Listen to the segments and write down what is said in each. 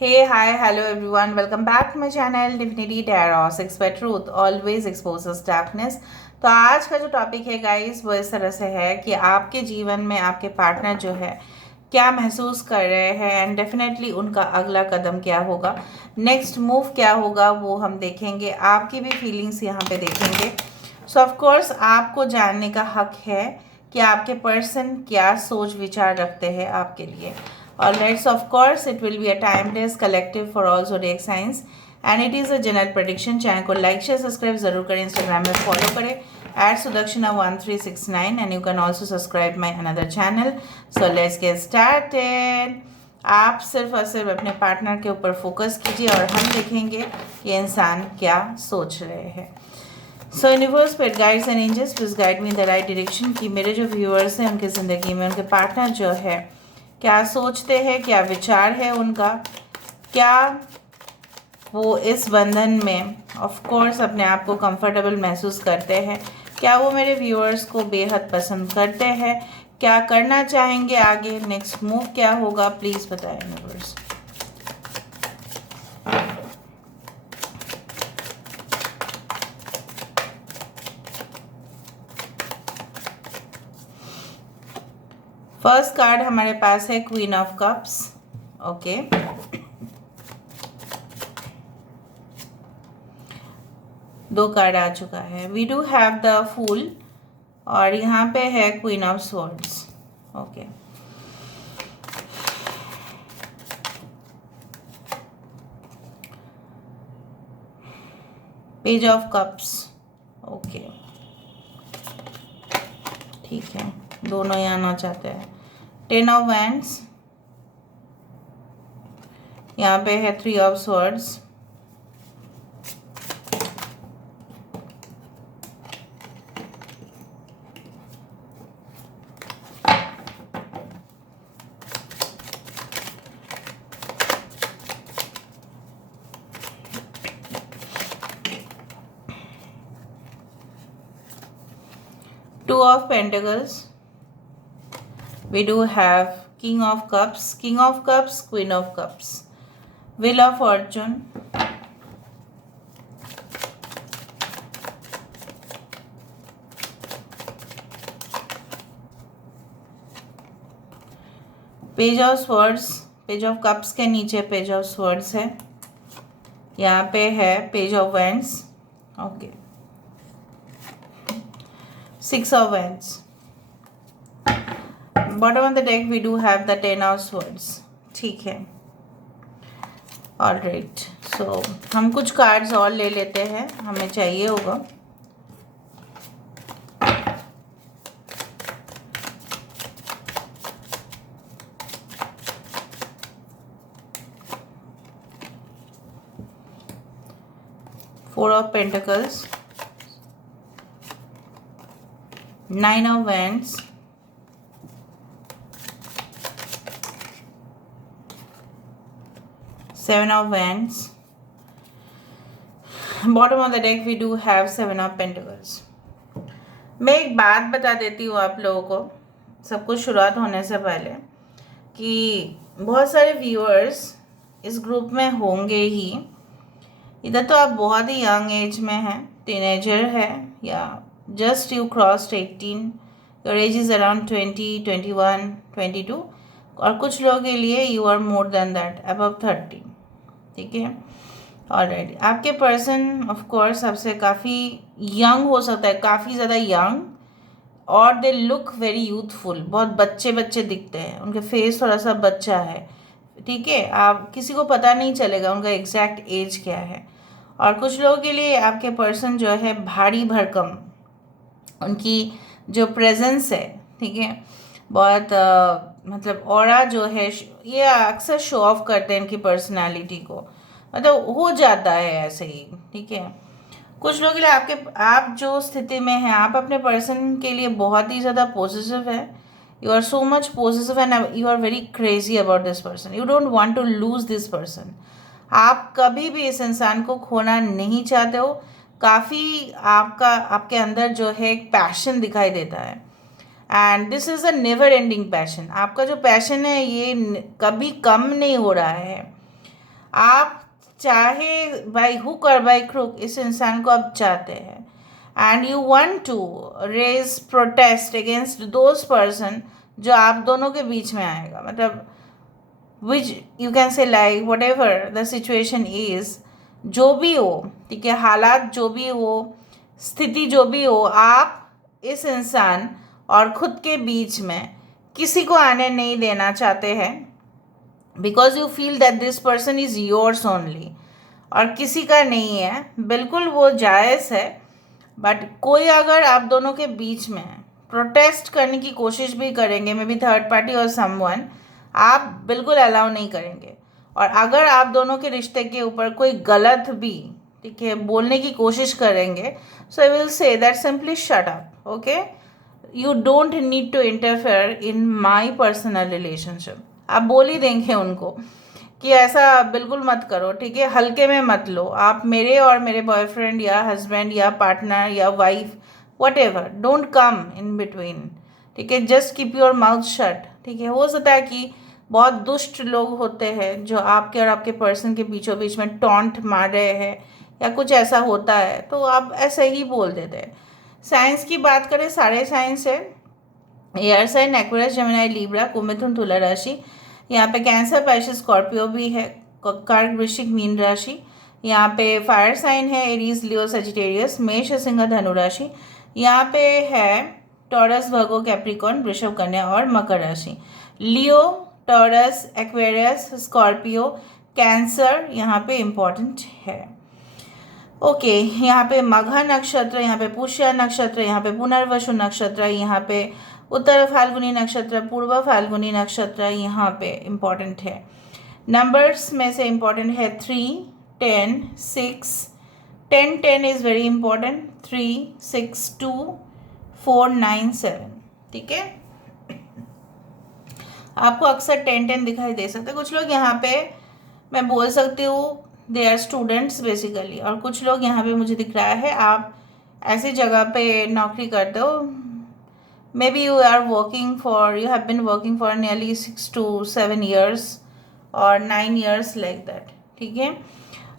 Hey, hi, hello everyone. Welcome back to my channel Divinity Tarot. Expert Truth always exposes darkness. तो आज का जो topic है guys वो इस तरह से है कि आपके जीवन में आपके पार्टनर जो है क्या महसूस कर रहे हैं एंड डेफिनेटली उनका अगला कदम क्या होगा, नेक्स्ट मूव क्या होगा वो हम देखेंगे। आपकी भी फीलिंग्स यहाँ पे देखेंगे। सो ऑफ कोर्स आपको जानने का हक है कि आपके पर्सन क्या सोच विचार रखते हैं आपके लिए। Alright, so of course it will be a timeless collective for all zodiac signs and it is a general prediction। Channel को लाइक शेयर सब्सक्राइब जरूर करें, इंस्टाग्राम में फॉलो करें @सुदक्षिणा1369 and you can also subscribe my another channel। So let's get started। आप सिर्फ और सिर्फ अपने पार्टनर के ऊपर फोकस कीजिए और हम देखेंगे कि इंसान क्या सोच रहे हैं। So universe paid guides and angels please guide me in the right direction कि मेरे जो व्यूअर्स हैं उनकी ज़िंदगी में उनके पार्टनर जो है क्या सोचते हैं, क्या विचार है उनका, क्या वो इस बंधन में ऑफ कोर्स अपने आप को कंफर्टेबल महसूस करते हैं, क्या वो मेरे व्यूअर्स को बेहद पसंद करते हैं, क्या करना चाहेंगे आगे, नेक्स्ट मूव क्या होगा, प्लीज़ बताएं यूनिवर्स। फर्स्ट कार्ड हमारे पास है क्वीन ऑफ कप्स। ओके, दो कार्ड आ चुका है। We do have the fool और यहाँ पे है queen of swords. Okay, page of cups. Okay, ठीक है, दोनों ही आना चाहते हैं। 10 ऑफ वैंड्स, यहाँ पे है 3 of swords, Two of Pentacles, we do have King of Cups, Queen of Cups, Wheel of Fortune, page of swords. Page of cups के नीचे पेज ऑफ स्वर्ड्स है, यहाँ पे है page of wands. Okay, 6 of wands। Bottom of the deck we do have the 10 of swords। ठीक है, alright. सो हम कुछ कार्ड्स और ले लेते हैं, हमें चाहिए होगा। Four of pentacles, 9 of wands, seven of wands। Bottom of the deck we do have 7 of pentacles। मैं एक बात बता देती हूँ आप लोगों को सब कुछ शुरुआत होने से पहले कि बहुत सारे व्यूअर्स इस ग्रुप में होंगे ही। इधर तो आप बहुत ही यंग एज में हैं, टीनेजर है या just you crossed 18, your age is around 20, 21, 22 और कुछ लोगों के लिए you are more than that, above 30। ठीक है, ऑलराइट। आपके पर्सन ऑफ कोर्स आपसे काफ़ी यंग हो सकता है, काफ़ी ज़्यादा यंग, और दे लुक वेरी यूथफुल, बहुत बच्चे बच्चे दिखते हैं, उनके फेस थोड़ा सा बच्चा है। ठीक है, आप किसी को पता नहीं चलेगा उनका एग्जैक्ट एज क्या है। और कुछ लोगों के लिए आपके पर्सन जो है भारी भरकम, उनकी जो प्रेजेंस है, ठीक है, बहुत मतलब ऑरा जो है, ये अक्सर शो ऑफ करते हैं इनकी पर्सनालिटी को, मतलब हो जाता है ऐसे ही। ठीक है, कुछ लोगों के लिए आप जो स्थिति में हैं, आप अपने पर्सन के लिए बहुत ही ज़्यादा पॉजिटिव है। You are so much positive and you are very crazy about this person, you don't want to lose this person. आप कभी भी इस इंसान को खोना नहीं चाहते हो। काफ़ी आपके अंदर जो है एक पैशन दिखाई देता है and this is a never ending passion. आपका जो पैशन है ये कभी कम नहीं हो रहा है। आप चाहे बाई हुक और बाई क्रुक इस इंसान को आप चाहते हैं, and you want to raise protest against those person जो आप दोनों के बीच में आएगा, मतलब which you can say like whatever the situation is, जो भी हो, ठीक है, हालात जो भी हो, स्थिति जो भी हो, आप इस इंसान और खुद के बीच में किसी को आने नहीं देना चाहते हैं, because you feel that this person is yours only, और किसी का नहीं है। बिल्कुल वो जायज़ है, बट कोई अगर आप दोनों के बीच में प्रोटेस्ट करने की कोशिश भी करेंगे, मे बी थर्ड पार्टी और समवन, आप बिल्कुल अलाउ नहीं करेंगे। और अगर आप दोनों के रिश्ते के ऊपर कोई गलत भी, ठीक है, बोलने की कोशिश करेंगे, so I will say that simply shut up, okay, you don't need to interfere in my personal relationship. आप बोल ही देंगे उनको कि ऐसा बिल्कुल मत करो, ठीक है, हल्के में मत लो, आप मेरे और मेरे बॉयफ्रेंड या हस्बैंड या पार्टनर या wife what ever, don't come in between, ठीक है, just keep your mouth shut, ठीक है। हो सकता है कि बहुत दुष्ट लोग होते हैं जो आपके और आपके पर्सन के बीचों बीच में टॉन्ट मार रहे हैं या कुछ ऐसा होता है, तो आप ऐसे ही बोल देते हैं। साइंस की बात करें, सारे साइंस है, air sign Aquarius, Gemini, Libra, Kumbh, Mithun, Tula राशि। यहाँ पे कैंसर, पाइसेस, स्कॉर्पियो भी है, कर्क, वृश्चिक, मीन राशि। यहाँ पे फायर साइन है एरीज, लियो, सजिटेरियस, मेष, सिंह, धनु राशि। यहाँ पे है टॉरस, वर्गो, कैप्रिकॉर्न, वृषभ, कन्या और मकर राशि। लियो, टॉरस, एक्वेरियस, स्कॉर्पियो, कैंसर यहाँ पे इम्पॉर्टेंट है। ओके, यहाँ पे मघा नक्षत्र, यहाँ पे पुष्य नक्षत्र, यहाँ पे पुनर्वसु नक्षत्र, यहाँ पे उत्तर फाल्गुनी नक्षत्र, पूर्व फाल्गुनी नक्षत्र यहाँ पे इम्पॉर्टेंट है। नंबर्स में से इम्पॉर्टेंट है 3, 10, 6, 10 इज़ वेरी इंपॉर्टेंट, 3, 6, 2, 4, 9, 7, ठीक है। आपको अक्सर 10 दिखाई दे सकते हैं। कुछ लोग यहाँ पे मैं बोल सकती हूँ दे आर स्टूडेंट्स बेसिकली, और कुछ लोग यहाँ पे मुझे दिख रहा है आप ऐसी जगह पे नौकरी करते हो, may be you are working for, you have been working for nearly 6 to 7 years और 9 years लाइक दैट, ठीक है।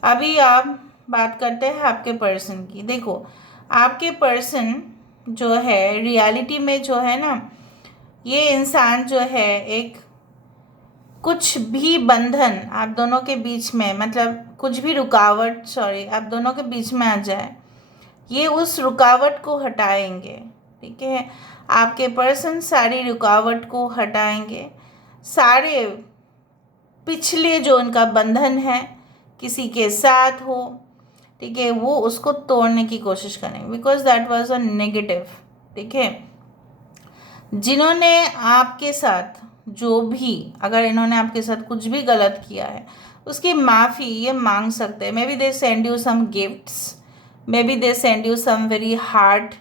अभी आप बात करते हैं आपके पर्सन की। देखो, आपके पर्सन जो है रियलिटी में जो है ना, ये इंसान जो है एक कुछ भी बंधन आप दोनों के बीच में, मतलब कुछ भी रुकावट, सॉरी, आप दोनों के बीच में आ जाए, ये उस रुकावट को हटाएंगे, ठीक है। आपके पर्सन सारी रुकावट को हटाएंगे, सारे पिछले जो उनका बंधन है किसी के साथ हो, ठीक है, वो उसको तोड़ने की कोशिश करेंगे, because that was a negative, ठीक है। जिन्होंने आपके साथ जो भी, अगर इन्होंने आपके साथ कुछ भी गलत किया है, उसकी माफ़ी ये मांग सकते हैं। Maybe they send you some gifts, maybe they send you some very hard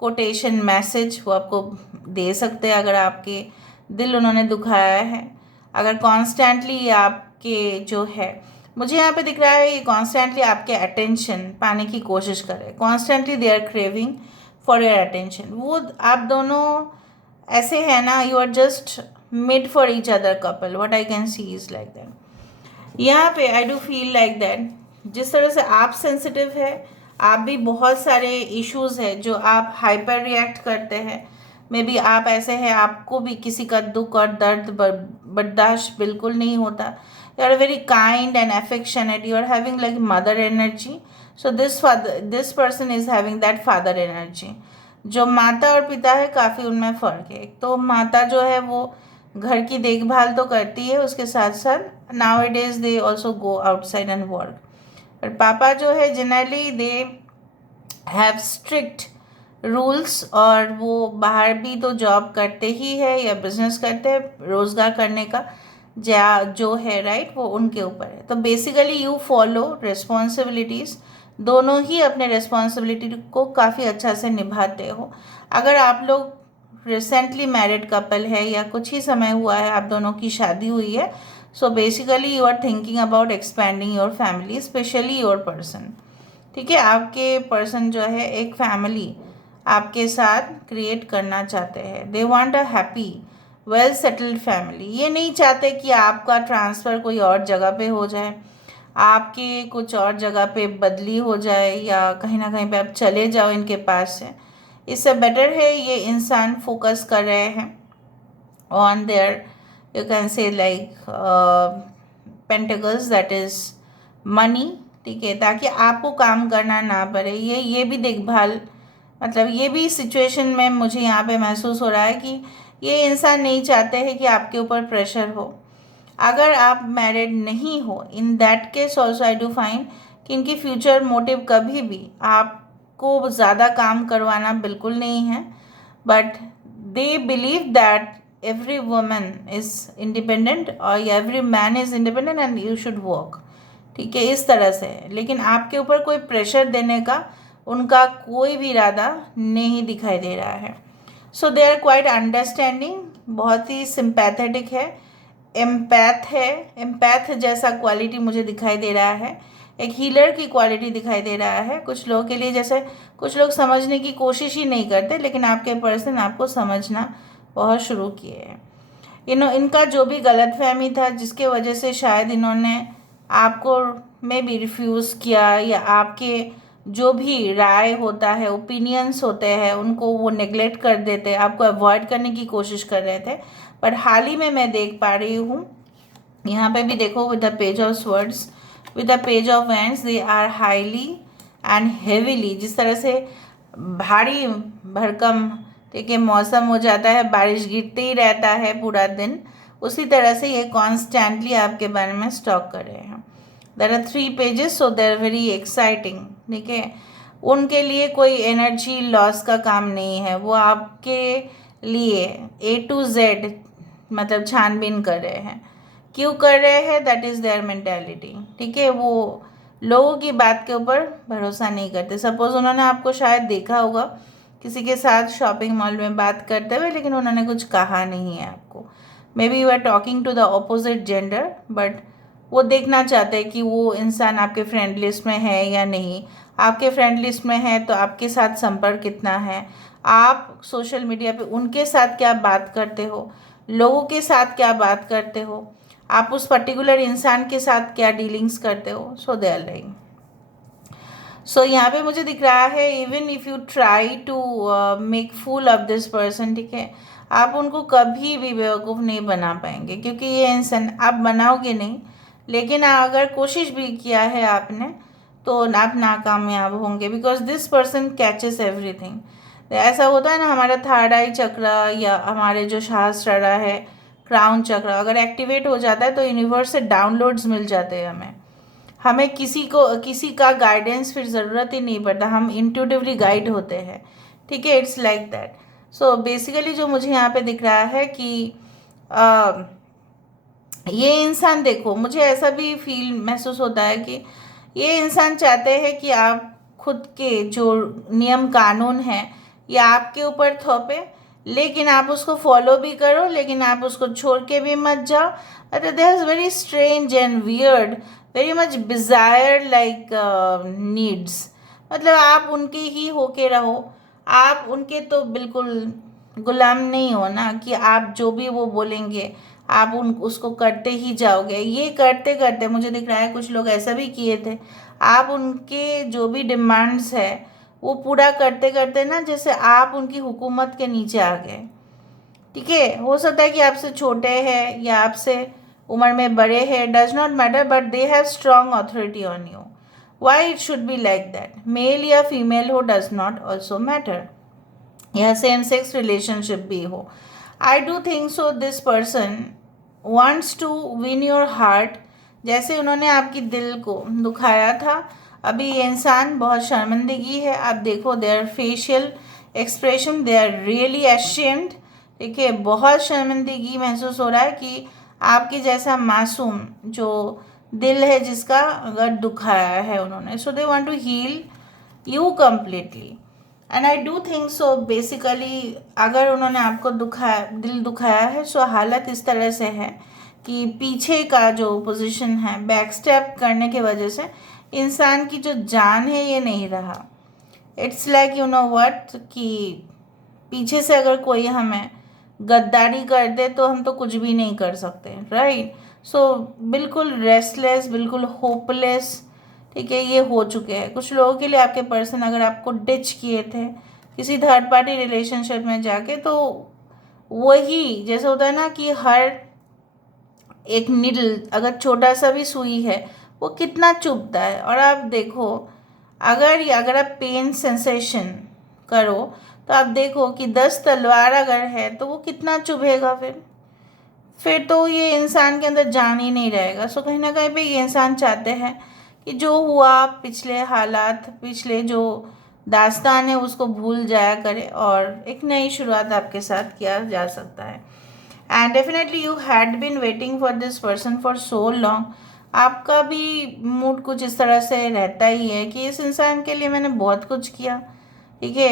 quotation message, वो आपको दे सकते हैं अगर आपके दिल उन्होंने दुखाया है। अगर कॉन्स्टेंटली आपके जो है, मुझे यहाँ पे दिख रहा है ये कॉन्स्टेंटली आपके अटेंशन पाने की कोशिश करे, constantly they are craving for your attention. वो आप दोनों ऐसे है ना, you are just made for each other couple, what I can see is like that. यहाँ पे I do feel like that, जिस तरह से आप सेंसिटिव है, आप भी बहुत सारे इश्यूज है जो आप हाइपर रिएक्ट करते हैं। मे बी आप ऐसे हैं, आपको भी किसी का दुख और दर्द बर्दाश्त बिल्कुल नहीं होता। You are very kind and affectionate, you are having like mother energy, so this person is having that father energy. जो माता और पिता है, काफ़ी उनमें फ़र्क है। तो माता जो है वो घर की देखभाल तो करती है, उसके साथ साथ now it is they also go outside and work. पर पापा जो है generally they have strict rules, और वो बाहर भी तो जॉब करते ही है या बिजनेस करते हैं, रोज़गार करने का जो है राइट, वो उनके ऊपर है। तो बेसिकली यू फॉलो रिस्पॉन्सिबिलिटीज़, दोनों ही अपने रिस्पॉन्सिबिलिटी को काफ़ी अच्छा से निभाते हो। अगर आप लोग रिसेंटली मैरिड कपल है या कुछ ही समय हुआ है आप दोनों की शादी हुई है, so basically you are thinking about expanding your family, specially your person, ठीक है। आपके पर्सन जो है एक फैमिली आपके साथ क्रिएट करना चाहते हैं, they want a happy well settled family. ये नहीं चाहते कि आपका ट्रांसफ़र कोई और जगह पे हो जाए, आपके कुछ और जगह पे बदली हो जाए या कहीं ना कहीं पे आप चले जाओ इनके पास से। इससे बेटर है ये इंसान फोकस कर रहे हैं on their, you can say like pentacles, that is money. ठीक है, ताकि आपको काम करना ना पड़े। ये भी देखभाल, मतलब ये भी सिचुएशन में मुझे यहाँ पे महसूस हो रहा है कि ये इंसान नहीं चाहते हैं कि आपके ऊपर प्रेशर हो। अगर आप मैरिड नहीं हो, in that case also I do find कि इनकी फ्यूचर मोटिव कभी भी आपको ज़्यादा काम करवाना बिल्कुल नहीं है, but they believe that every woman is independent और every man is independent and you should work. ठीक है, इस तरह से। लेकिन आपके ऊपर कोई प्रेशर देने का उनका कोई भी इरादा नहीं दिखाई दे रहा है। सो दे आर क्वाइट अंडरस्टैंडिंग, बहुत ही सिंपैथेटिक है, एम्पैथ है। एम्पैथ जैसा क्वालिटी मुझे दिखाई दे रहा है, एक हीलर की क्वालिटी दिखाई दे रहा है कुछ लोगों के लिए। जैसे कुछ लोग समझने की कोशिश ही नहीं करते, लेकिन आपके पर्सन आपको समझना बहुत शुरू किए हैं। इनका जो भी गलतफहमी था जिसके वजह से शायद इन्होंने आपको में भी रिफ्यूज़ किया, या आपके जो भी राय होता है, ओपिनियंस होते हैं, उनको वो नेग्लेक्ट कर देते, आपको अवॉइड करने की कोशिश कर रहे थे। पर हाल ही में मैं देख पा रही हूँ, यहाँ पे भी देखो, with the page of swords, with the page of wands, they are highly and heavily, जिस तरह से भारी भरकम, ठीक है, मौसम हो जाता है, बारिश गिरते ही रहता है पूरा दिन, उसी तरह से ये कॉन्स्टेंटली आपके बारे में स्टॉक कर रहे हैं। There are 3 pages, so there very exciting. ठीक है, उनके लिए कोई एनर्जी लॉस का काम नहीं है, वो आपके लिए A to Z मतलब छानबीन कर रहे हैं। क्यों कर रहे हैं? That is their mentality. ठीक है, वो लोगों की बात के ऊपर भरोसा नहीं करते। सपोज उन्होंने आपको शायद देखा होगा किसी के साथ शॉपिंग मॉल में बात करते हुए, लेकिन उन्होंने कुछ कहा नहीं है आपको। May be you are talking to the opposite gender, but वो देखना चाहते हैं कि वो इंसान आपके फ्रेंड लिस्ट में है या नहीं। आपके फ्रेंड लिस्ट में है तो आपके साथ संपर्क कितना है, आप सोशल मीडिया पे उनके साथ क्या बात करते हो, लोगों के साथ क्या बात करते हो, आप उस पर्टिकुलर इंसान के साथ क्या डीलिंग्स करते हो। सो दे आर लाइक, सो यहाँ पे मुझे दिख रहा है, even if you try to make fool of this person, ठीक है, आप उनको कभी भी बेवकूफ़ नहीं बना पाएंगे, क्योंकि ये इंसान आप बनाओगे नहीं, लेकिन अगर कोशिश भी किया है आपने तो आप नाकामयाब होंगे, because this person catches everything. ऐसा होता है ना, हमारा थर्ड आई चक्र या हमारे जो सहस्त्रारा है, क्राउन चक्र अगर एक्टिवेट हो जाता है तो यूनिवर्स से डाउनलोड्स मिल जाते हैं हमें किसी का गाइडेंस फिर ज़रूरत ही नहीं पड़ता, हम इंट्यूटिवली गाइड होते हैं। ठीक है, it's like that. So basically जो मुझे यहाँ पे दिख रहा है कि ये इंसान, देखो मुझे ऐसा भी फील महसूस होता है कि ये इंसान चाहते हैं कि आप खुद के जो नियम कानून हैं ये आपके ऊपर थोपे, लेकिन आप उसको फॉलो भी करो, लेकिन आप उसको छोड़ के भी मत जाओ। But there is very strange and weird, very much desire like needs, मतलब आप उनके ही होके रहो, आप उनके तो बिल्कुल गुलाम नहीं हो ना, कि आप जो भी वो बोलेंगे आप उसको करते ही जाओगे। ये करते करते मुझे दिख रहा है कुछ लोग ऐसा भी किए थे, आप उनके जो भी डिमांड्स है वो पूरा करते करते ना, जैसे आप उनकी हुकूमत के नीचे आ गए। ठीक है, हो सकता है कि आपसे छोटे हैं या आपसे उम्र में बड़े हैं, does not matter, but they have strong authority on you. Why it should be like that? Male या फीमेल हो, डज नॉट ऑल्सो मैटर, या सेम सेक्स रिलेशनशिप भी हो। I do think so this person wants to win your heart. जैसे उन्होंने आपकी दिल को दुखाया था, अभी ये इंसान बहुत शर्मिंदगी है। आप देखो their facial expression, they are really ashamed. ठीक है, बहुत शर्मिंदगी महसूस हो रहा है कि आपके जैसा मासूम जो दिल है जिसका अगर दुखाया है उन्होंने। So they want to heal you completely, and I do think so. Basically अगर उन्होंने आपको दिल दुखाया है, सो हालत इस तरह से है कि पीछे का जो पोजीशन है, बैक स्टेप करने की वजह से इंसान की जो जान है ये नहीं रहा। It's like you know what, कि पीछे से अगर कोई हमें गद्दारी कर दे तो हम तो कुछ भी नहीं कर सकते, राइट? सो बिल्कुल रेस्टलेस, बिल्कुल होपलेस, ठीक है, ये हो चुके हैं। कुछ लोगों के लिए आपके पर्सन अगर आपको डिच किए थे किसी थर्ड पार्टी रिलेशनशिप में जाके, तो वही जैसे होता है ना कि हर एक नीडल, अगर छोटा सा भी सुई है वो कितना चुभता है। और आप देखो, अगर आप पेन सेंसेशन करो तो आप देखो कि 10 तलवार अगर है तो वो कितना चुभेगा। फिर तो ये इंसान के अंदर जान ही नहीं रहेगा। सो कहीं ना कहीं पे ये इंसान चाहते हैं कि जो हुआ, पिछले हालात, पिछले जो दास्तान है उसको भूल जाया करे और एक नई शुरुआत आपके साथ किया जा सकता है। And definitely you had been waiting for this person for so long. आपका भी मूड कुछ इस तरह से रहता ही है कि इस इंसान के लिए मैंने बहुत कुछ किया, ठीक है।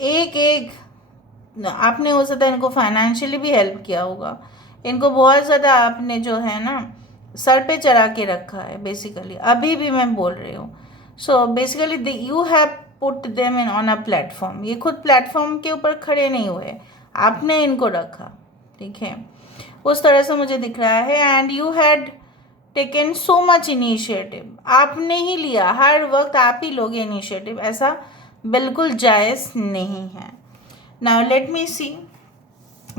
एक एक आपने हो सकता है इनको फाइनेंशियली भी हेल्प किया होगा, इनको बहुत ज़्यादा आपने जो है ना सर पे चढ़ा के रखा है बेसिकली, अभी भी मैं बोल रही हूँ। सो basically you have put them in on a platform. ये खुद प्लेटफॉर्म के ऊपर खड़े नहीं हुए, आपने इनको रखा, ठीक है, उस तरह से मुझे दिख रहा है। And you had taken so much initiative, आपने ही लिया, हर वक्त आप ही लोगे इनिशिएटिव, ऐसा बिल्कुल जायज़ नहीं है। नाउ लेट मी सी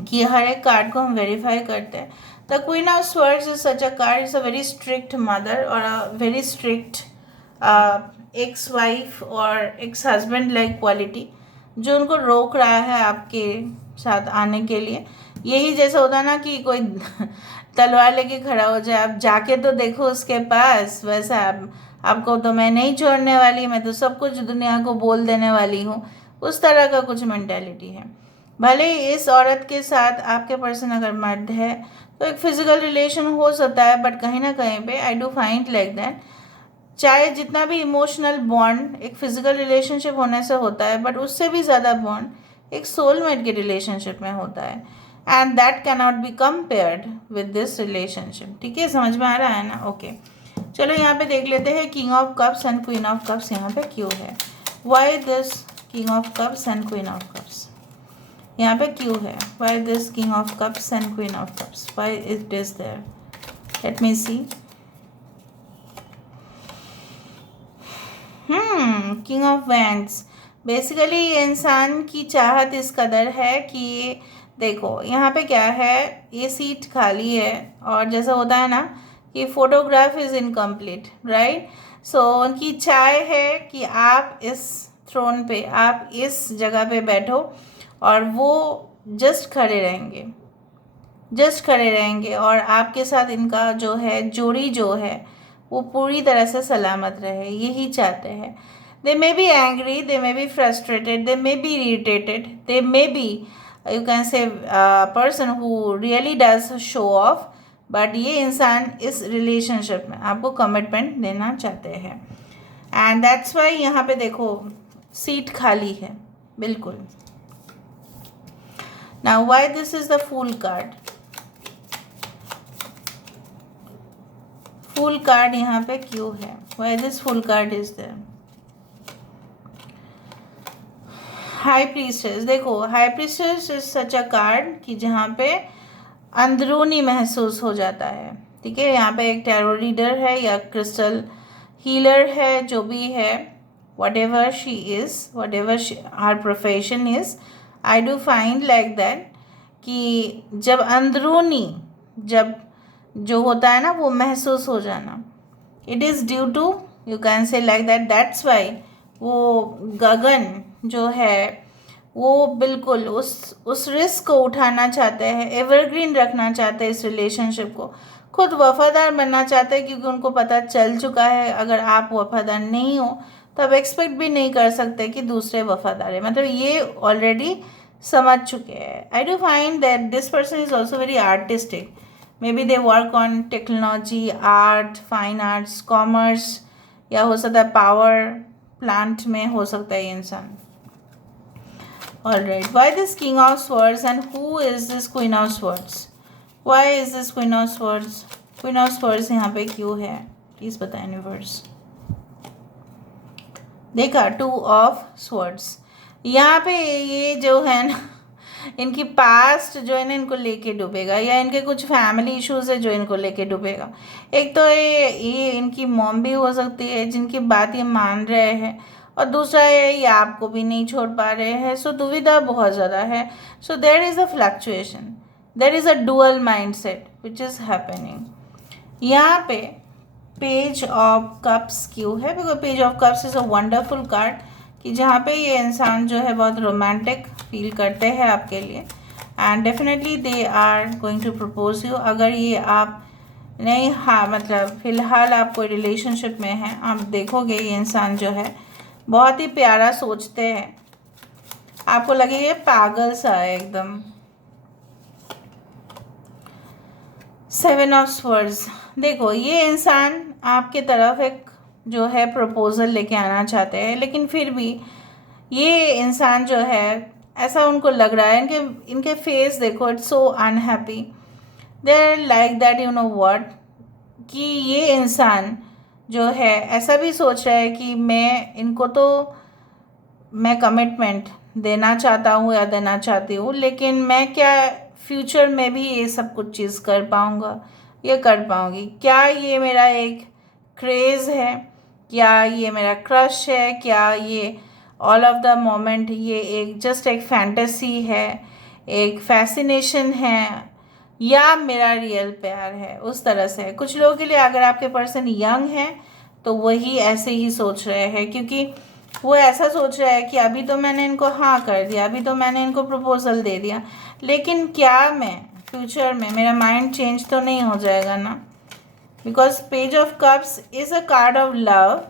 कि हर एक कार्ड को हम वेरीफाई करते हैं। The queen of swords is such a card, is a very strict mother और a very strict ex wife और एक्स हस्बैंड लाइक क्वालिटी, जो उनको रोक रहा है आपके साथ आने के लिए। यही जैसा होता है ना कि कोई तलवार लेके खड़ा हो जाए, आप जाके तो देखो उसके पास, वैसा आपको तो मैं नहीं छोड़ने वाली, मैं तो सब कुछ दुनिया को बोल देने वाली हूँ, उस तरह का कुछ मेंटेलिटी है। भले ही इस औरत के साथ आपके पर्सन अगर मर्द है तो एक फिजिकल रिलेशन हो सकता है, बट कहीं ना कहीं पे I do find like that, चाहे जितना भी इमोशनल बॉन्ड एक फिजिकल रिलेशनशिप होने से होता है, बट उससे भी ज़्यादा बॉन्ड एक सोलमेट के रिलेशनशिप में होता है। And that cannot be compared with this relationship, ठीक है, समझ में आ रहा है ना? ओके, चलो यहाँ पे देख लेते हैं king of cups and queen of cups यहाँ पे क्यों है। Why this king of cups and queen of cups यहाँ पे क्यों है? Why this king of cups and queen of cups, why it is there? Let me see. King of wands, basically ये इंसान की चाहत इस कदर है कि देखो यहाँ पे क्या है, ये सीट खाली है और जैसा होता है ना कि फोटोग्राफ इज इनकम्प्लीट, राइट। सो उनकी चाह है कि आप इस थ्रोन पे, आप इस जगह पे बैठो और वो जस्ट खड़े रहेंगे, जस्ट खड़े रहेंगे और आपके साथ इनका जो है जोड़ी जो है वो पूरी तरह से सलामत रहे, यही चाहते हैं। They may be angry, they may be frustrated, they may be irritated, they may B you can say person who really does show off, but ये इंसान इस रिलेशनशिप में आपको कमिटमेंट देना चाहते हैं। एंड दैट्स वाई यहाँ पे देखो सीट खाली है बिल्कुल। Now why this is the fool card, fool card यहाँ पे क्यों है? Why this fool card is there? High priestess, देखो high priestess is such a card कि जहाँ पे अंदरूनी महसूस हो जाता है, ठीक है। यहाँ पे एक टैरो रीडर है या क्रिस्टल हीलर है, जो भी है, what ever she is, what ever her profession is, I do find like that कि जब अंदरूनी, जब जो होता है ना वो महसूस हो जाना, it is due to, you can say like that, that's why वो गगन जो है वो बिल्कुल उस रिस्क को उठाना चाहते हैं, एवरग्रीन रखना चाहते हैं इस रिलेशनशिप को, खुद वफादार बनना चाहते हैं, क्योंकि उनको पता चल चुका है अगर आप वफादार नहीं हो तो आप एक्सपेक्ट भी नहीं कर सकते कि दूसरे वफादार है, मतलब ये ऑलरेडी समझ चुके हैं। I do find that this person is also very artistic, may be they work on technology, art, fine arts, commerce, या हो सकता है पावर प्लांट में हो सकता है ये इंसान। Alright, why this King of Swords and who is this Queen of Swords? Why is this Queen of Swords? Queen of Swords यहाँ पे क्यों है? प्लीज बताएं यूनिवर्स। देखा 2 of Swords, यहाँ पे ये जो है ना इनकी पास्ट जो है ना इनको लेके डूबेगा, या इनके कुछ फैमिली इश्यूज है जो इनको लेके डूबेगा। एक तो ये इनकी मॉम भी हो सकती है जिनकी बात ये मान रहे हैं, और दूसरा है ये आपको भी नहीं छोड़ पा रहे हैं। सो दुविधा बहुत ज़्यादा है। So there is a fluctuation, there is a dual mindset which is happening. यहाँ पे पेज ऑफ कप्स क्यों है? Because page of cups is a wonderful card, कि जहाँ पे ये इंसान जो है बहुत रोमांटिक फील करते हैं आपके लिए, and definitely they are going to propose you. अगर ये आप नहीं, हाँ मतलब फ़िलहाल आप कोई रिलेशनशिप में हैं, आप देखोगे ये इंसान जो है बहुत ही प्यारा सोचते हैं, आपको लगे ये पागल सा है एकदम। 7 ऑफ स्वर्ड्स, देखो ये इंसान आपके तरफ एक जो है प्रपोजल लेके आना चाहते हैं, लेकिन फिर भी ये इंसान जो है ऐसा उनको लग रहा है, इनके फेस देखो, it's so unhappy, they are like that, you know what, कि ये इंसान जो है ऐसा भी सोच रहा है कि मैं कमिटमेंट देना चाहता हूँ या देना चाहती हूँ, लेकिन मैं क्या फ्यूचर में भी ये सब कुछ चीज़ कर पाऊँगा, ये कर पाऊँगी क्या? ये मेरा एक क्रेज़ है क्या? ये मेरा क्रश है क्या? ये ऑल ऑफ द मोमेंट ये एक जस्ट एक फैंटेसी है, एक फैसिनेशन है, या मेरा रियल प्यार है? उस तरह से कुछ लोगों के लिए, अगर आपके पर्सन यंग है तो वही ऐसे ही सोच रहे हैं, क्योंकि वो ऐसा सोच रहा है कि अभी तो मैंने इनको हाँ कर दिया, अभी तो मैंने इनको प्रपोजल दे दिया, लेकिन क्या मैं फ्यूचर में मेरा माइंड चेंज तो नहीं हो जाएगा ना? Because page of cups is a card of love,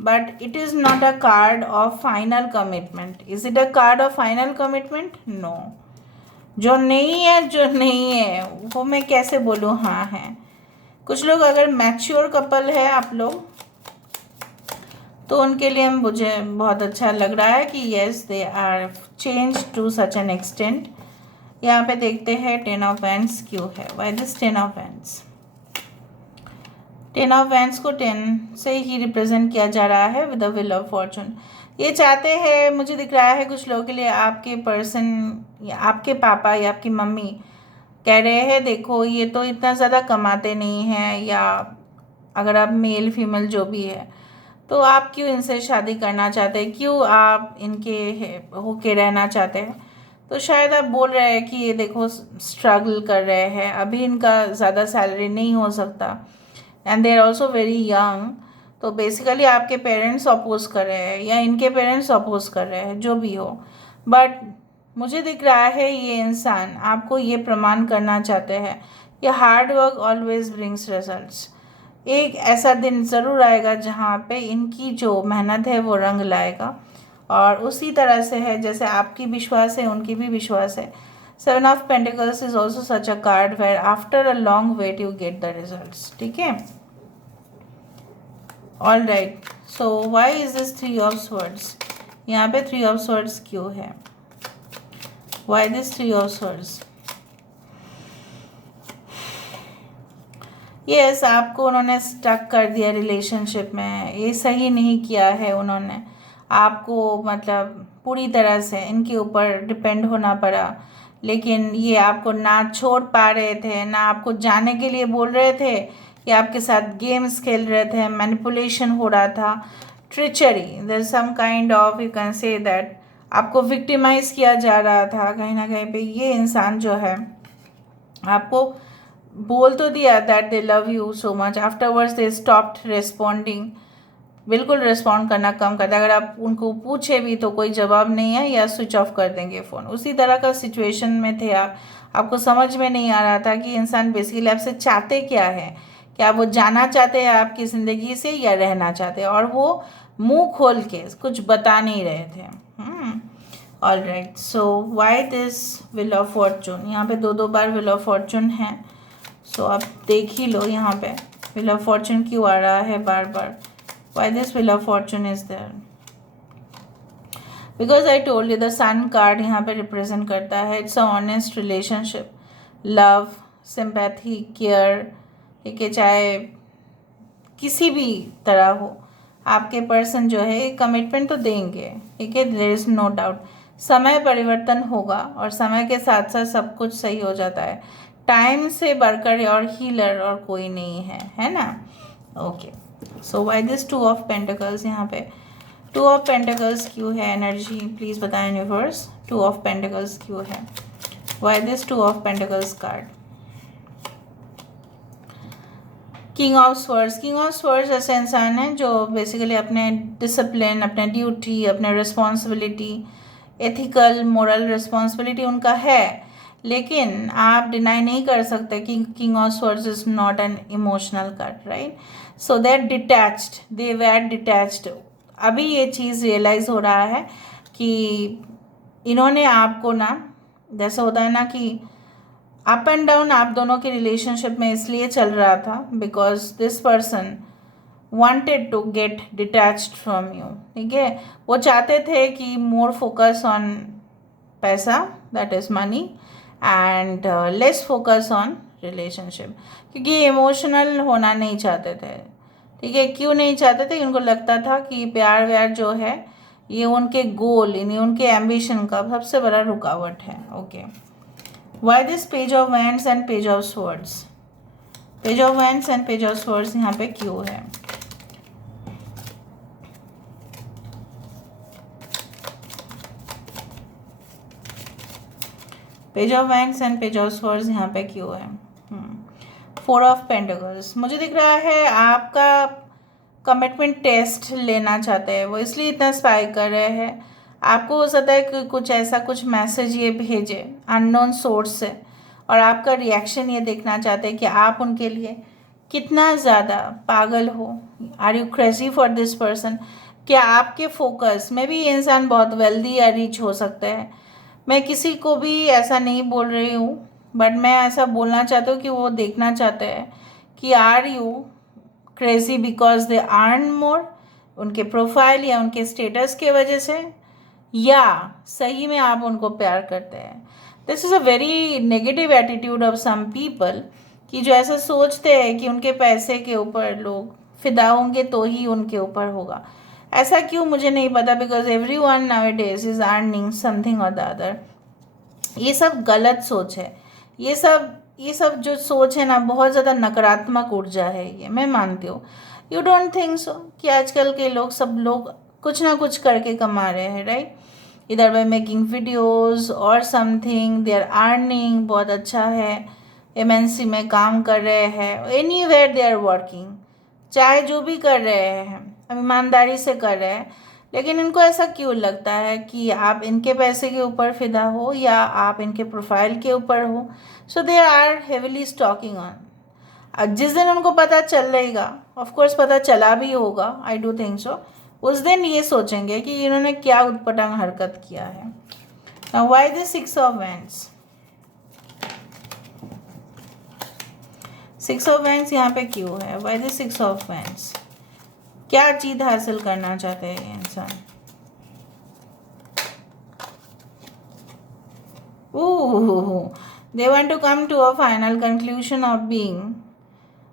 but it is not a card of final commitment. Is it a card of final commitment? No. जो नहीं है, जो नहीं है वो मैं कैसे बोलूँ हाँ है? कुछ लोग अगर मैच्योर कपल है आप लोग, तो उनके लिए मुझे बहुत अच्छा लग रहा है कि yes they are change to such an extent. यहाँ पे देखते हैं 10 ऑफ वैंड्स क्यों है, why this 10 of wands. 10 of wands को 10 से ही रिप्रेजेंट किया जा रहा है with the wheel of fortune. ये चाहते हैं, मुझे दिख रहा है कुछ लोगों के लिए, आपके पर्सन या आपके पापा या आपकी मम्मी कह रहे हैं देखो ये तो इतना ज़्यादा कमाते नहीं हैं, या अगर आप मेल फीमेल जो भी है, तो आप क्यों इनसे शादी करना चाहते हैं, क्यों आप इनके होके रहना चाहते हैं? तो शायद आप बोल रहे हैं कि ये देखो स्ट्रगल कर रहे हैं, अभी इनका ज़्यादा सैलरी नहीं हो सकता, and they are also very young. तो बेसिकली आपके पेरेंट्स अपोज कर रहे हैं या इनके पेरेंट्स अपोज कर रहे हैं, जो भी हो, बट मुझे दिख रहा है ये इंसान आपको ये प्रमाण करना चाहते हैं कि hard work always brings results. एक ऐसा दिन ज़रूर आएगा जहाँ पे इनकी जो मेहनत है वो रंग लाएगा, और उसी तरह से है जैसे आपकी विश्वास है उनकी भी विश्वास है। 7 of pentacles is also such a card where after a long wait you get the results. ठीक है, all right. So why is this 3 of swords? यहाँ पे 3 ऑफ स्वर्ड्स क्यों है? Why this 3 of swords? Yes, आपको उन्होंने stuck कर दिया रिलेशनशिप में, ये सही नहीं किया है उन्होंने आपको, मतलब पूरी तरह से इनके ऊपर डिपेंड होना पड़ा, लेकिन ये आपको ना छोड़ पा रहे थे, ना आपको जाने के लिए बोल रहे थे, ये आपके साथ गेम्स खेल रहे थे, मैनिपुलेशन हो रहा था, treachery, there some kind of, you can say that, आपको विक्टिमाइज किया जा रहा था कहीं ना कहीं पे। ये इंसान जो है आपको बोल तो दिया that they love you so much, afterwards they stopped responding, बिल्कुल रिस्पॉन्ड करना कम कर दिया। अगर आप उनको पूछे भी तो कोई जवाब नहीं है, या स्विच ऑफ कर देंगे फ़ोन। उसी तरह का सिचुएशन में थे आप, आपको समझ में नहीं आ रहा था कि इंसान बेसिकली आपसे चाहते क्या है, क्या वो जाना चाहते हैं आपकी ज़िंदगी से या रहना चाहते हैं, और वो मुंह खोल के कुछ बता नहीं रहे थे। All right, so Y this wheel of Fortune? यहाँ पे दो बार व्हील ऑफ फॉर्चून है, सो आप देख ही लो यहाँ पे व्हील ऑफ फॉर्चून क्यों आ रहा है बार बार। Why this wheel of fortune is there? Because I told you the sun card यहाँ पे रिप्रेजेंट करता है it's a honest relationship, love, sympathy, care, ठीक है, चाहे किसी भी तरह हो, आपके पर्सन जो है कमिटमेंट तो देंगे, ठीक है, देयर इज़ नो डाउट। समय परिवर्तन होगा और समय के साथ साथ सब कुछ सही हो जाता है। टाइम से बढ़कर और हीलर और कोई नहीं है ना। Okay, so why this two of pentacles? यहाँ पे टू ऑफ पेंटिकल्स क्यों है एनर्जी? प्लीज़ बताएं यूनिवर्स, टू ऑफ पेंटिकल्स क्यों है? Why this two of pentacles card? King of swords. King of swords ऐसे इंसान है जो बेसिकली अपने डिसिप्लिन, अपने ड्यूटी, अपने रिस्पॉन्सिबिलिटी, एथिकल मोरल रिस्पॉन्सिबिलिटी उनका है, लेकिन आप डिनाई नहीं कर सकते कि king of swords is not an emotional card, right? So they are detached, they were detached. अभी ये चीज़ रियलाइज हो रहा है कि इन्होंने आपको ना, जैसे होता है ना कि अप एंड डाउन आप दोनों के रिलेशनशिप में इसलिए चल रहा था because this person wanted to get detached from you, ठीक है? वो चाहते थे कि मोर फोकस ऑन पैसा, that is money, and less focus on relationship, क्योंकि इमोशनल होना नहीं चाहते थे, ठीक है? क्यों नहीं चाहते थे? उनको लगता था कि प्यार व्यार जो है ये उनके गोल, यानी उनके एम्बिशन का सबसे बड़ा रुकावट है। Okay, why this page of wands and page of swords? Page of wands and page of swords यहाँ पे क्यों है? Page of wands and page of swords यहाँ पे क्यों है? Four of pentacles. मुझे दिख रहा है आपका कमिटमेंट टेस्ट लेना चाहते हैं वो, इसलिए इतना स्पाई कर रहे हैं। आपको हो सकता है कि कुछ ऐसा कुछ मैसेज ये भेजे अननोन सोर्स से, और आपका रिएक्शन ये देखना चाहते हैं कि आप उनके लिए कितना ज़्यादा पागल हो। Are you crazy for this person? क्या आपके फोकस में भी ये इंसान बहुत वेल्दी या रिच हो सकता है? मैं किसी को भी ऐसा नहीं बोल रही हूँ, बट मैं ऐसा बोलना चाहती हूँ कि वो देखना चाहते हैं कि are you crazy because they earn more, उनके प्रोफाइल या उनके स्टेटस के वजह से, या सही में आप उनको प्यार करते हैं? This is a very negative attitude of some people कि जो ऐसा सोचते हैं कि उनके पैसे के ऊपर लोग फिदा होंगे तो ही उनके ऊपर होगा। ऐसा क्यों मुझे नहीं पता, because every one now days is earning something और द अदर। ये सब गलत सोच है। ये सब जो सोच है ना, बहुत ज़्यादा नकारात्मक ऊर्जा है ये, मैं मानती हूँ। यू डोंट थिंक सो कि आजकल के लोग, सब लोग कुछ ना कुछ करके कमा रहे हैं, राइट? इधर बाय मेकिंग वीडियोस और समथिंग, दे आर अर्निंग, बहुत अच्छा है, एमएनसी में काम कर रहे हैं, एनीवेयर दे आर वर्किंग, चाहे जो भी कर रहे हैं हम ईमानदारी से कर रहे हैं। लेकिन इनको ऐसा क्यों लगता है कि आप इनके पैसे के ऊपर फिदा हो या आप इनके प्रोफाइल के ऊपर हो? So they are heavily stalking on. जिस दिन उनको पता चल रहेगा, ऑफकोर्स पता चला भी होगा, आई डू थिंक सो, उस दिन ये सोचेंगे कि इन्होंने क्या उटपटांग हरकत किया है। Now why the six of wands? Six of wands यहाँ पे क्यों है? Why the six of wands? क्या चीज हासिल करना चाहते हैं ये इंसान? They want to come to a final conclusion of being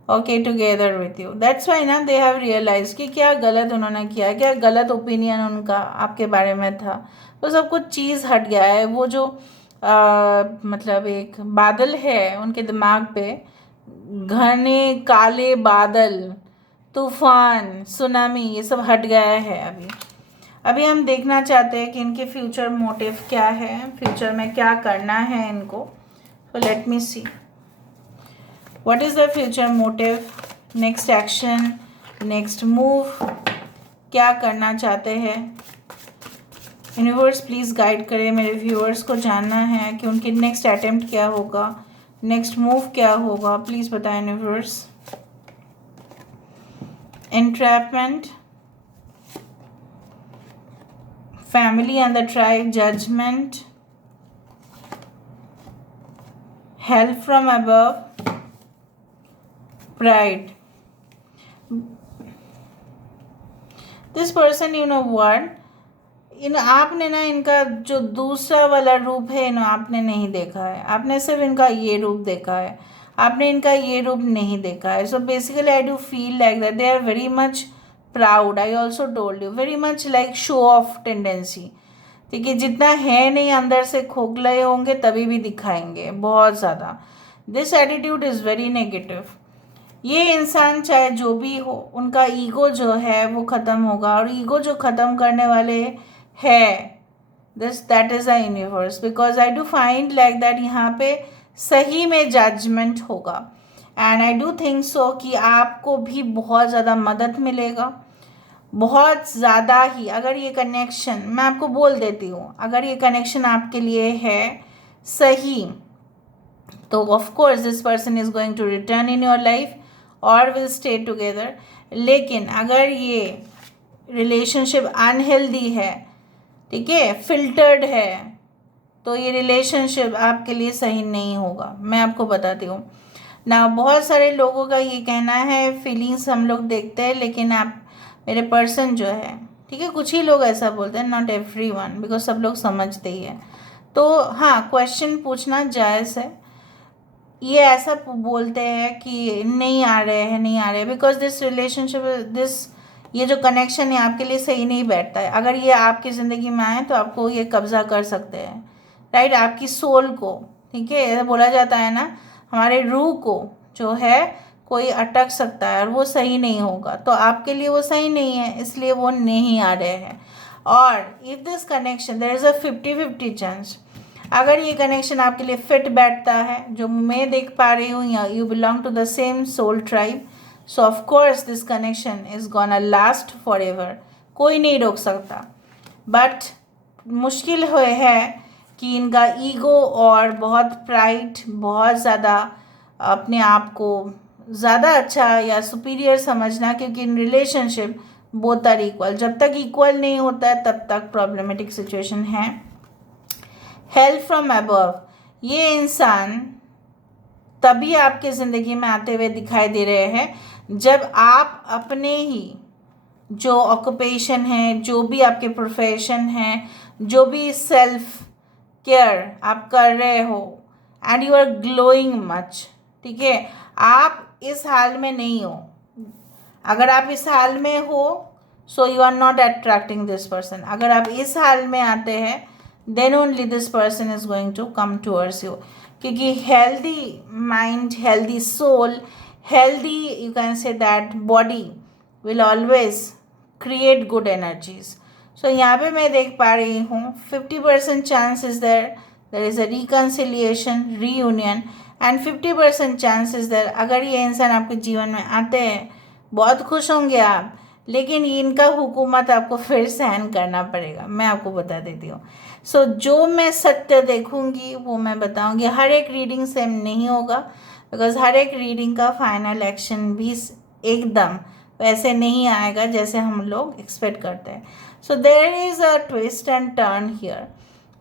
okay together with you. That's why ना they have realized कि क्या गलत उन्होंने किया, क्या गलत ओपिनियन उनका आपके बारे में था, तो सब कुछ चीज़ हट गया है। वो जो मतलब एक बादल है उनके दिमाग पे, घने काले बादल, तूफान, सुनामी, ये सब हट गया है। अभी हम देखना चाहते हैं कि इनके फ्यूचर मोटिव क्या है, फ्यूचर में क्या करना है इनको। So let me see what is the future motive, next action, next move, क्या करना चाहते हैं। यूनिवर्स प्लीज़ गाइड करें, मेरे व्यूअर्स को जानना है कि उनकी नेक्स्ट अटेम्प्ट क्या होगा, नेक्स्ट मूव क्या होगा, प्लीज़ बताएं universe. Entrapment, family and the tribe, judgment, help from above, pride. This person, you know what, आपने ना इनका जो दूसरा वाला रूप है ना, आपने नहीं देखा है। आपने सिर्फ इनका ये रूप देखा है, आपने इनका ये रूप नहीं देखा है। So basically I do feel like that they are very much proud. I also told you, very much like show off tendency. ठीक है, जितना है नहीं अंदर से खोखले होंगे तभी भी दिखाएंगे बहुत ज़्यादा। This attitude is very negative. ये इंसान चाहे जो भी हो, उनका ईगो जो है वो ख़त्म होगा, और ईगो जो ख़त्म करने वाले है that is a universe, because I do find like that यहाँ पे सही में जजमेंट होगा। एंड आई डू थिंक सो कि आपको भी बहुत ज़्यादा मदद मिलेगा, बहुत ज़्यादा ही। अगर ये कनेक्शन, मैं आपको बोल देती हूँ, अगर ये कनेक्शन आपके लिए है सही, तो of course this person is going to return in your life और विल स्टे टुगेदर। लेकिन अगर ये रिलेशनशिप अनहेल्दी है, ठीक है, फिल्टर्ड है, तो ये रिलेशनशिप आपके लिए सही नहीं होगा, मैं आपको बताती हूँ ना। बहुत सारे लोगों का ये कहना है, फीलिंग्स हम लोग देखते हैं, लेकिन आप मेरे पर्सन जो है, ठीक है, कुछ ही लोग ऐसा बोलते हैं, नॉट एवरीवन, बिकॉज सब लोग समझते ही हैं। तो हाँ, क्वेश्चन पूछना जायज़ है। ये ऐसा बोलते हैं कि नहीं आ रहे हैं, नहीं आ रहे, बिकॉज दिस रिलेशनशिप, ये जो कनेक्शन है आपके लिए सही नहीं बैठता है। अगर ये आपकी ज़िंदगी में आए तो आपको ये कब्ज़ा कर सकते हैं, राइट, आपकी सोल को, ठीक है। ऐसा बोला जाता है ना, हमारे रूह को जो है कोई अटक सकता है, और वो सही नहीं होगा। तो आपके लिए वो सही नहीं है, इसलिए वो नहीं आ रहे हैं। और if this connection, there is a 50-50 chance, अगर ये कनेक्शन आपके लिए फिट बैठता है, जो मैं देख पा रही हूँ, या you belong to the same soul tribe, so of course this connection is gonna last for ever, कोई नहीं रोक सकता। बट मुश्किल है कि इनका ईगो और बहुत प्राइड, बहुत ज़्यादा अपने आप को ज़्यादा अच्छा या सुपीरियर समझना, क्योंकि in relationship both are equal. जब तक इक्वल नहीं होता है तब तक प्रॉब्लमेटिक सिचुएशन है। हेल्प फ्रॉम अबव, ये इंसान तभी आपके ज़िंदगी में आते हुए दिखाई दे रहे हैं जब आप अपने ही जो ऑक्यूपेशन है, जो भी आपके प्रोफेशन है, जो भी सेल्फ केयर आप कर रहे हो, and you are glowing much, ठीक है। आप इस हाल में नहीं हो। अगर आप इस हाल में हो, so you are not attracting this person. अगर आप इस हाल में आते हैं, then only this person is going to come towards you, क्योंकि healthy mind, healthy soul, healthy you can say that body will always create good energies. So यहाँ पे मैं देख पा रही हूँ 50% chance is there is a reconciliation, reunion, and 50% chance is there, अगर ये इंसान आपके जीवन में आते हैं, बहुत खुश होंगे आप, लेकिन इनका हुकूमत आपको फिर सहन करना पड़ेगा, मैं आपको बता देती हूँ। सो जो मैं सत्य देखूंगी वो मैं बताऊंगी। हर एक रीडिंग सेम नहीं होगा, बिकॉज हर एक रीडिंग का फाइनल एक्शन भी एकदम वैसे नहीं आएगा जैसे हम लोग एक्सपेक्ट करते हैं। So there is a twist and turn here,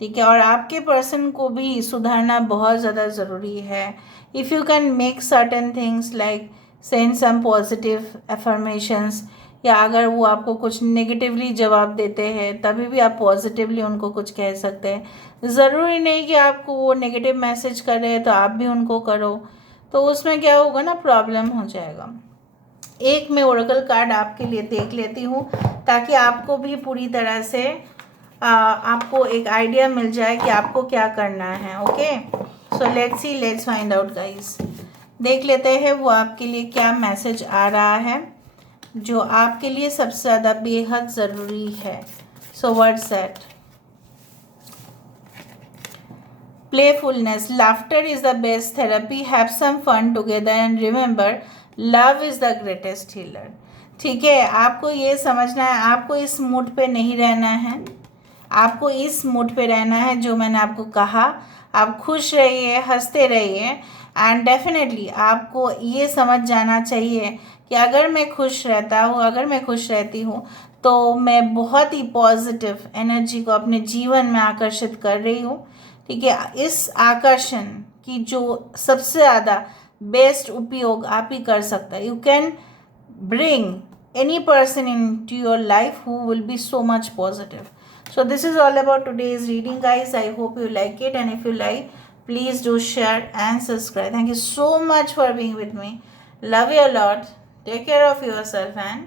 ठीक है। और आपके पर्सन को भी सुधारना बहुत ज़्यादा ज़रूरी है। If you can make certain things like send some positive affirmations, या अगर वो आपको कुछ नेगेटिवली जवाब देते हैं तभी भी आप पॉजिटिवली उनको कुछ कह सकते हैं। ज़रूरी नहीं कि आपको वो नेगेटिव मैसेज कर रहे हैं तो आप भी उनको करो, तो उसमें क्या होगा ना, प्रॉब्लम हो जाएगा। एक मैं ओरेकल कार्ड आपके लिए देख लेती हूँ ताकि आपको भी पूरी तरह से आपको एक आइडिया मिल जाए कि आपको क्या करना है। Okay, so let's see, let's find out guys. देख लेते हैं वो आपके लिए क्या मैसेज आ रहा है जो आपके लिए सबसे ज़्यादा बेहद ज़रूरी है। So what's that? Playfulness, laughter is the best therapy. Have some fun together and remember, love is the greatest healer. ठीक है, आपको ये समझना है, आपको इस मूड पे नहीं रहना है, आपको इस मूड पे रहना है जो मैंने आपको कहा। आप खुश रहिए, हंसते रहिए, एंड डेफिनेटली आपको ये समझ जाना चाहिए कि अगर मैं खुश रहता हूँ, अगर मैं खुश रहती हूँ, तो मैं बहुत ही पॉजिटिव एनर्जी को अपने जीवन में आकर्षित कर रही हूँ, ठीक है। इस आकर्षण की जो सबसे ज़्यादा बेस्ट उपयोग आप ही कर सकते हैं। You can bring any person into your life who will be so much positive. So this is all about today's reading guys. I hope you like it, and if you like, please do share and subscribe. Thank you so much for being with me. Love you a lot. Take care of yourself and